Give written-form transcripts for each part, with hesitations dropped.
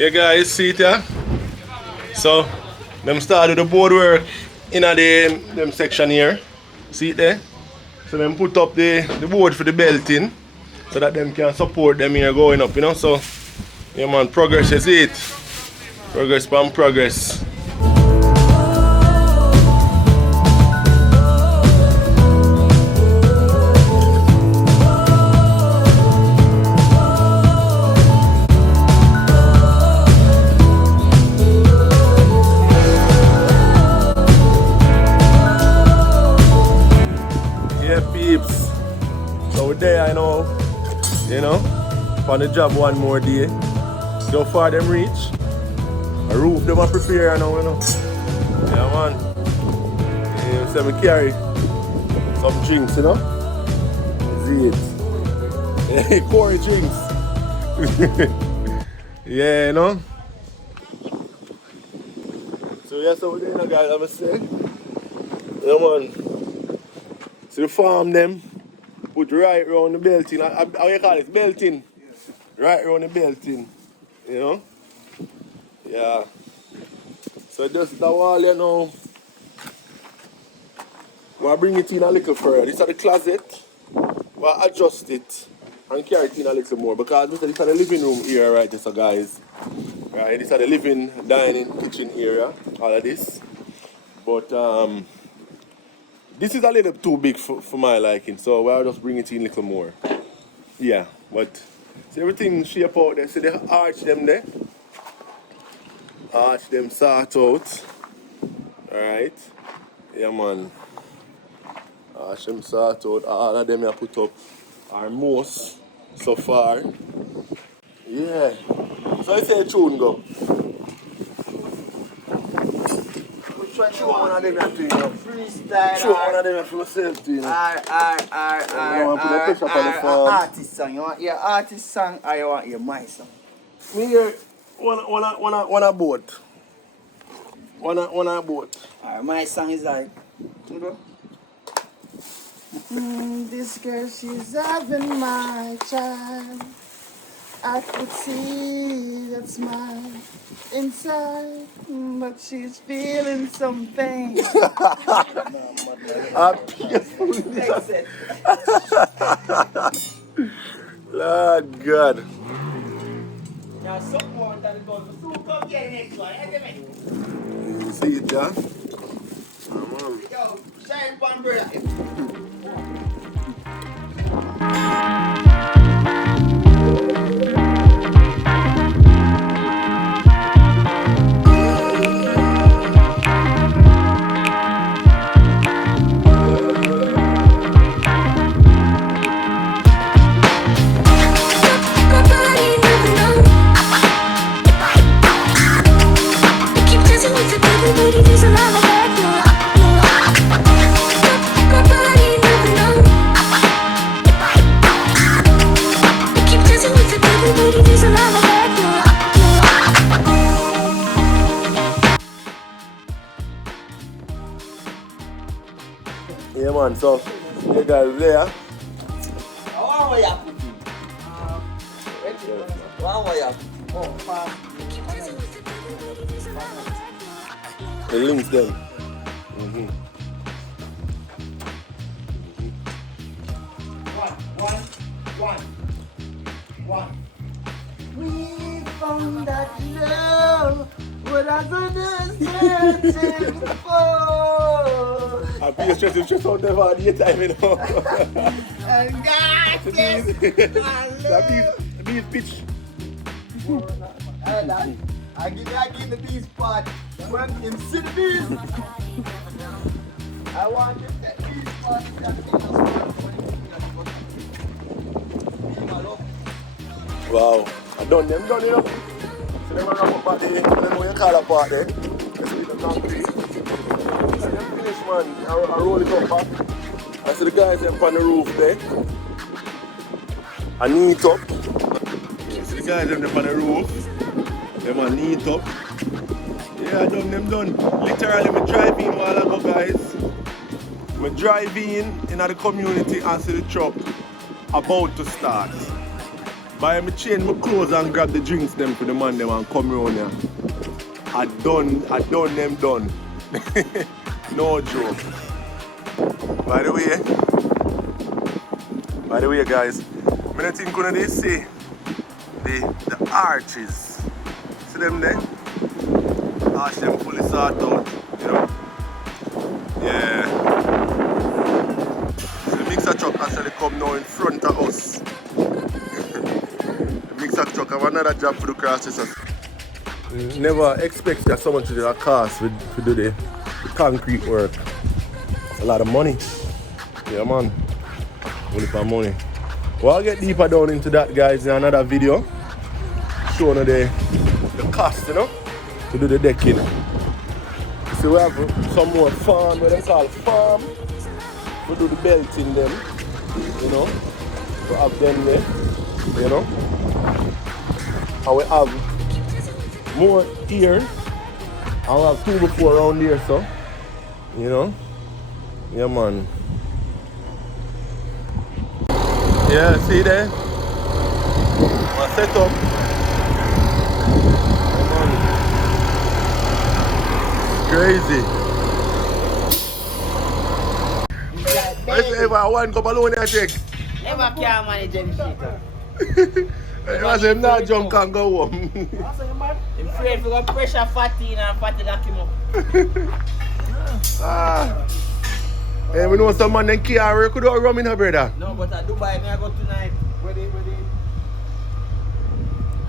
Yeah guys, see it here? So, them started the board work in them section here. See it there? So them put up the board for the belting so that them can support them here going up, you know? So, yeah man, progress is it. Progress from progress. Peeps. So we're there, I know, on the job one more day. So far them reach. A roof them are prepared now, Yeah man. Yeah, so we carry some drinks, See it. Yeah, Corey drinks. Yeah, So yeah, so we're there guys, I must say. Yeah man. So the farm them put right around the belting. How you call it? Belting. Right around the belting. Yeah. So just the wall we'll bring it in a little further. This is the closet. We'll adjust it and carry it in a little more because this is the living room area right here, so guys. Right, this is the living, dining, kitchen area, all of this. But this is a little too big for my liking, so I'll just bring it in a little more. Yeah, but see everything shape out there. See the arch them there. Arch them sort out. Alright. Yeah man. Arch them sort out. All of them I put up are most so far. Yeah. So I say tune go. Show one of them have to, Freestyle. Show one of them have to yourself to, Artist song. You want your artist song or you want your my song? Me hear one a boat. One a boat. Alright, my song is like, this girl, she's having my child. I could see that smile inside, but she's feeling something. Lord God. Now, support that goes to super get next one. You see it, John? Come on. Yo, shine one brother. Yeah man, so you guys there. One way you put it. One way you put it. Oh, The links them. One. We found that love, what I was searching for. I'll be stressed out there for the time, And God gets The beef pitch. I give the bees part. When him see the bees. I want to get bees part. Wow. I done them, So them are up at the, what you call a part there. Let's see the concrete. So them finish, man. I roll it up back. I see the guys up on the roof there. I neat up. See the guys up on the roof. Them are neat up. Yeah, them done. Literally, me drive in while I go, guys. Me drive in the community and see the truck about to start. Buy me change my clothes and grab the drinks them for the man them and come round here. I done them done. No joke. By the way guys, I don't think one of these see the arches. See them there? Arch them fully sort out, you know? Yeah. So the mixer truck actually come now in front of us. The mixer truck have another job for the crosses. Never expect that someone to do a cost to do the concrete work. It's a lot of money. Yeah man. Only for money. Well, I'll get deeper down into that guys in another video. Showing the cost, you know, to do the decking. So we have some more farm, what they call farm. We do the belting them, you know. We have them there, you know. And we have more here. And we have 2 before around here, so, you know. Yeah man. Yeah, see there? My setup. Crazy. If I want to come alone, I take. Never can manage any shit. I say, I'm not jump and go home. I'm afraid we got pressure fatty and fatty lock him up. Hey, we know some man then can't work without rum in her brother. No, but at Dubai, I go tonight. Ready?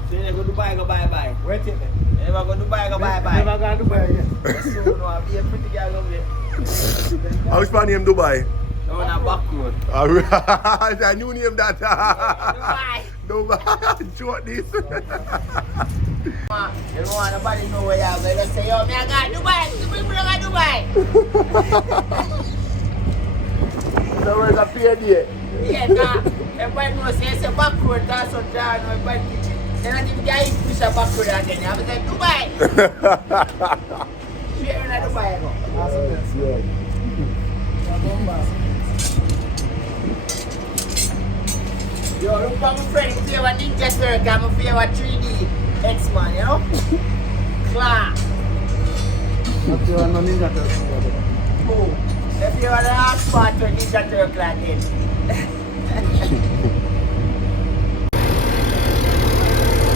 So you go Dubai, go bye-bye. Where take me? You never go Dubai, go bye-bye. Never gone to Dubai again. So, no, I'll be a pretty girl over How is my name Dubai? No, on a back road. Alright, I knew name that. Dubai. Dubai, short this. You don't want nobody know where you are. They just say, yo, me I got Dubai. Dubai. So where's the PA? Yeah, nah. Everybody knows it's a back road. That's what John know. Everybody teach it. Then I think guys push a back road again. You have to say, Dubai. Straight in Dubai, go. Yo, look for my friend. He feel a Ninja Turtle. I'm a feel a 3D X-Man, you know? Class. Not you are no Ninja Turtle. Oh. If you want to ask part to Ninja Turtle again.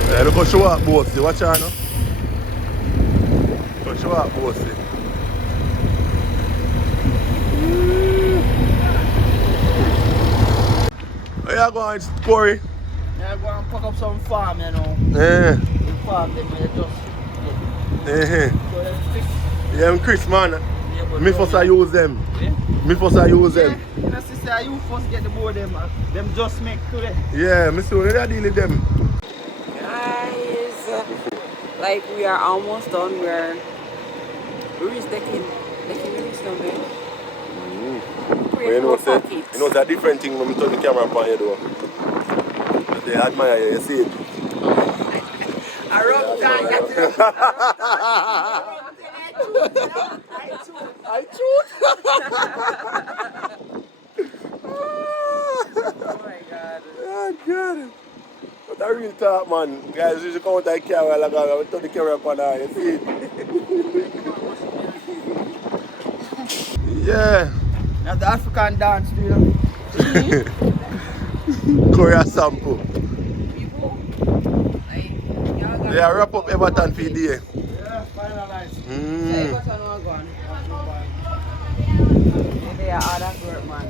Yeah, look how show up both. Watch out now. Go show up both. Where you going, Corey? I'm going to pack up some farm, you know. Yeah. The farm, them just... Yeah. So them fix. Yeah, I'm Chris, man. Yeah, Me first I use them. Yeah? Me first I use them. You know, sister, you first get the board them. Them just make today. Yeah, me see when I deal with them. Guys, like we are almost done. We reached decking. Decking we reached down there. You know, it's a different thing when we turn the camera upon you though. They admire you, you see it. I rub down that. I choose. Oh my god. Oh god. But I real talk, man. Guys, you should come out the camera like that. We turn the camera upon her, you see it. Yeah. Now the African dance, do you know? Korea sample. People, like, y'all got Yeah, wrap up Everton for the day. Yeah, finalize. Say Everton are gone. They are all that work, man.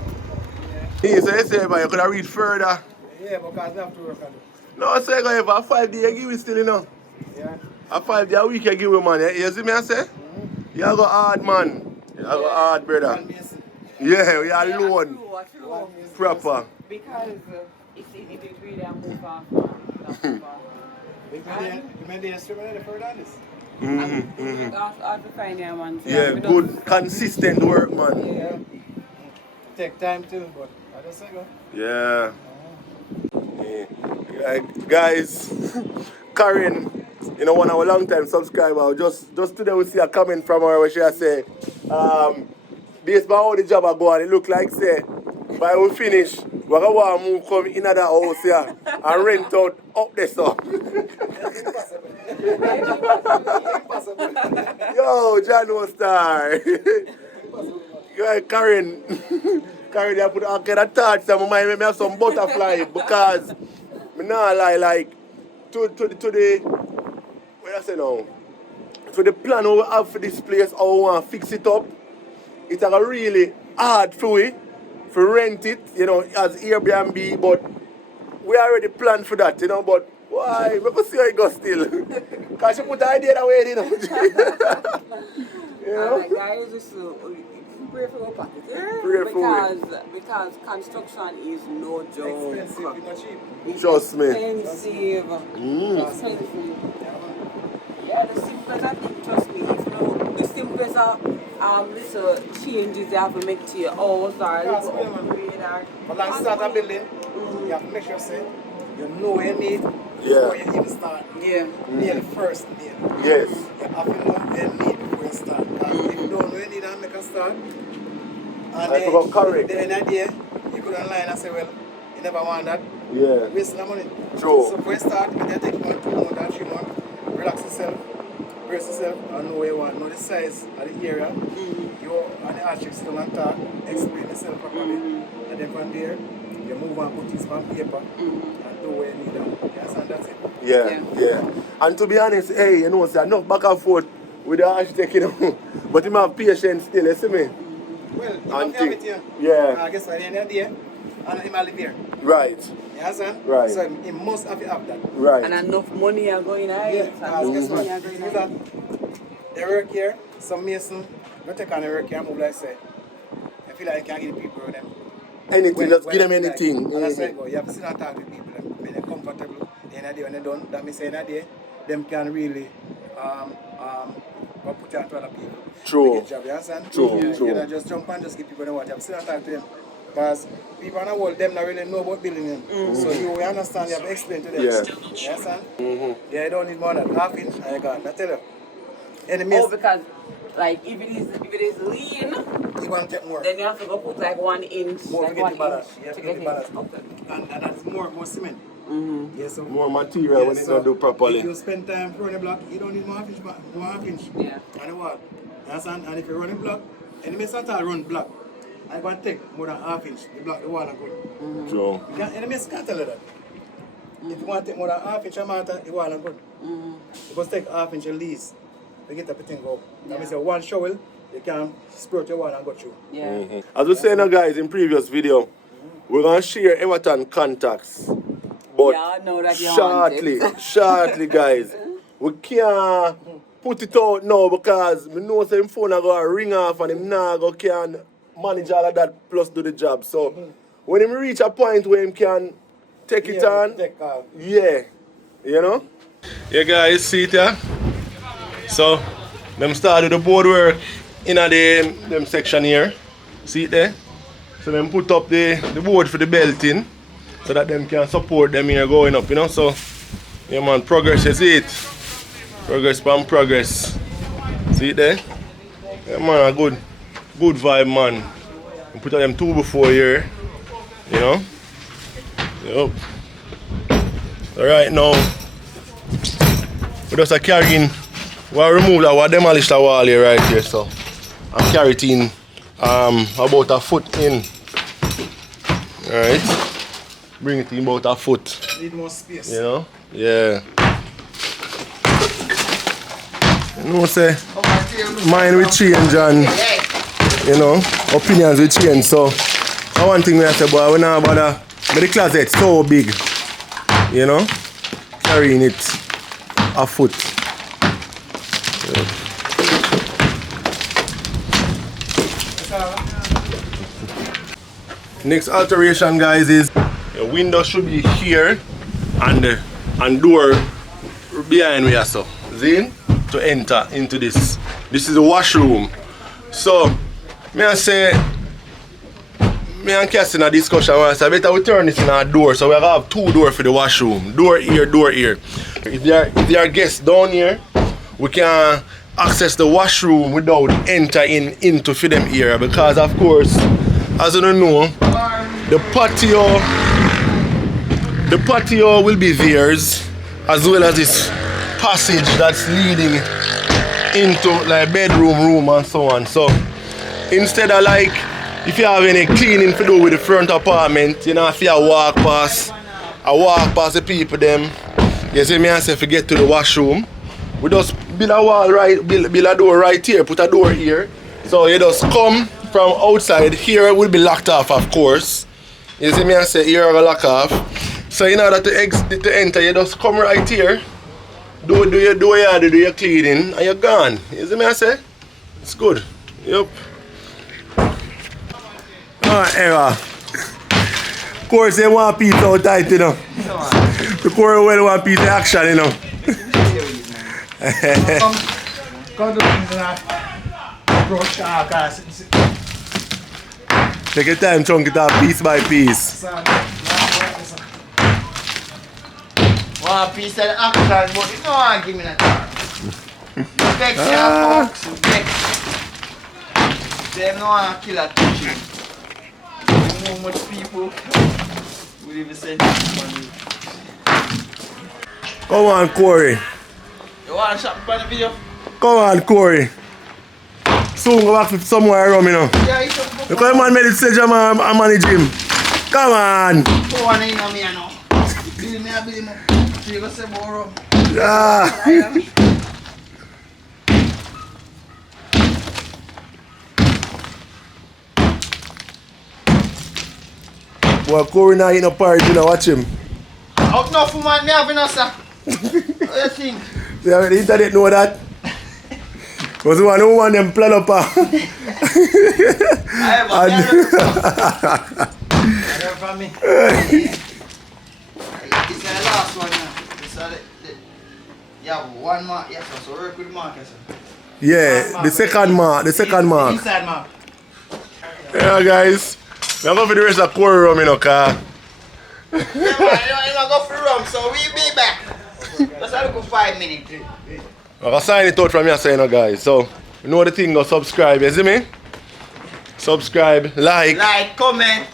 He say, man, you could have read further. Yeah, because we have to work on it. No, I say, if a 5 day you give it still, you know. Yeah. A 5 day a week you give it, man. You see me, I say? You go hard, man. You go hard, brother. Yeah, we are alone. True. Proper. Because it's easy to agree that move off. You made the instrument for that? Hard to find them, man. So Yeah, we good, don't- consistent work, man. Yeah. Take time too, but I just say go. Yeah. Yeah. Guys, Karen, you know, one of our long time subscriber, just today we see a comment from her where she say, based on how the job are going, it look like say By we finish, we're going to move come in the house here and rent out up there, so. Yo, John Star. Yo, Karen. Karen, I put a kind of thoughts in my mind, make me have some butterfly because I not lie, like, to the, what I say now? To the plan we have for this place, how we want to fix it up, it's a really hard for we to rent it, you know, as Airbnb, but we already planned for that, you know, but why? We can see how it goes still. Because she put the idea away, you know. You know? Guys, just pray for our pocket, because construction is no joke. Expensive, not cheap. Trust me. Expensive. Expensive. Yeah, the simplest I think, trust me, if no, the simplest little changes you have to make to your house or But like start a building, you have to make sure say you know what you need before you even start. Yeah. Nail first nail. Yes. You have to know what you need before you start. Because if you don't know what you need and make a start, and I forgot correct. the idea, you could online and say, well, you never want that. Yeah. Wasting the money. True. So before you start, you can take 1, 2 months, and 3 months, relax yourself, brace yourself, and know what you want. Know the size of the area. You and the architect still on top, explain yourself properly. And then from there, you move on, put this on paper, and do what you need. You understand? That's it. Yeah. And to be honest, hey, you know, say enough back and forth with the architect, you know, but him have patience still, you see me? Well, you have to have it here. Yeah. I guess by the end of the day, and him live here. Right. You understand? Right. So he must have that. Right. And enough money are going out. Yeah, because guess what? They work here, some mason, go take on the work here and move like say. I feel like you can't give the people them. Anything, just give them anything. Like, and that's why you go. You have to sit and talk to people when they're comfortable. The end of the day when they're done, that means the end of the day, them can really go put you onto other people. True. Get job, you understand? True. You know, just jump and just give people the what you have to sit and talk to them. Because people in the world, them not really know about building them. So you understand, you have to explain to them. Yeah. You understand? Yeah, you don't need more than half inch, and you got, I tell you. Oh, because like if it is lean, you want to take more. then you have to go put like 1 inch. More like to get the 1 balance. inch You have to to get the balance. Okay. And that's more cement. Yeah, so More material when it's not do properly. If you spend time running block, you don't need more half inch. Yeah. And the wall. Understand? And if you run a block, and you start to run block, I can take more than half inch, you block the wall and good. True. You can, and the can't tell you that. If you want to take more than half inch amount, the wall and good. You must take half inch at least to get everything go. That means one shovel, you can sprout your wall and go through. Yeah. As we say now, guys, in previous video, we're going to share Everton contacts. But Yeah, I know that you want shortly, guys. We can't put it out now because we know him phone are going to ring off and him now can manage all of that plus do the job. So when him reach a point where him can take it on, yeah, you know? Yeah, guys, see it here? So, them started the board work in them section here. See it there? So them put up the board for the belting so that them can support them here going up, you know? So, yeah man, progress is it. Progress upon progress. See it there? Yeah man, a good vibe, man. We put up them 2 before here, you know? Yup. So right now, we just are carrying, we remove that, we demolish the wall here right here, so I'm carrying it in about a foot in. Alright. Bring it in about a foot. Need more space. You know? Yeah. You know, say, mind will change and, you know, opinions will change. So, one thing we have to say, boy, we now bother, but the closet so big, you know, carrying it a foot. Yeah. Next alteration, guys, is the window should be here and door behind me also. See? To enter into this. This is the washroom. So, me and say, me and Cass in a discussion where I say, better we turn this in a door. So we have 2 doors for the washroom. Door here, door here. If there are guests down here, we can access the washroom without entering into for them here. Because of course, as you don't know, the patio will be theirs, as well as this passage that's leading into like bedroom room and so on. So instead of like if you have any cleaning to do with the front apartment, you know, if you walk past the people them, you see me and say if you get to the washroom, we just build a wall right, build a door right here, put a door here. So you just come from outside, here will be locked off of course. You see me and say here will lock off. So in order to enter, you just come right here, do your cleaning and you're gone. You see me and say? It's good. Yep. Alright, Era. Of course they want piece out tight, you know. The core well want piece of action, you know. Come to Take your time, chunk it up piece by piece. One piece of action, but you know I give me that. Vex your folks, vex. They know I kill a teaching. You know much people will even say money. Come on, Corey. You want to shop for the video? Come on, Corey. Soon go back to somewhere around, you know. Yeah, it's a book. Look how man made it stage I'm manage him. Come on. Go on in on me, I know. Bill me, I bill him up. You go say more. Yeah. Well, Corey now in a party, you know, watch him. Out now for man, me having us, sir. What do you think? Yeah, the internet know that. Was the one who want them plan up. I have from me. This is the last one now. This is yeah, one mark. Yes, sir. So work with the mark, yes, sir. Yeah, the second mark. Inside mark. Yeah, guys. I'm going for the rest of Corey rum, you know, car. Yeah, man, you know, go for rum, so we'll be back. Just a look 5 minutes. I'm going to sign it out from your side, you know, guys. So, you know the thing, go subscribe, you see me? Subscribe, like. Like, comment.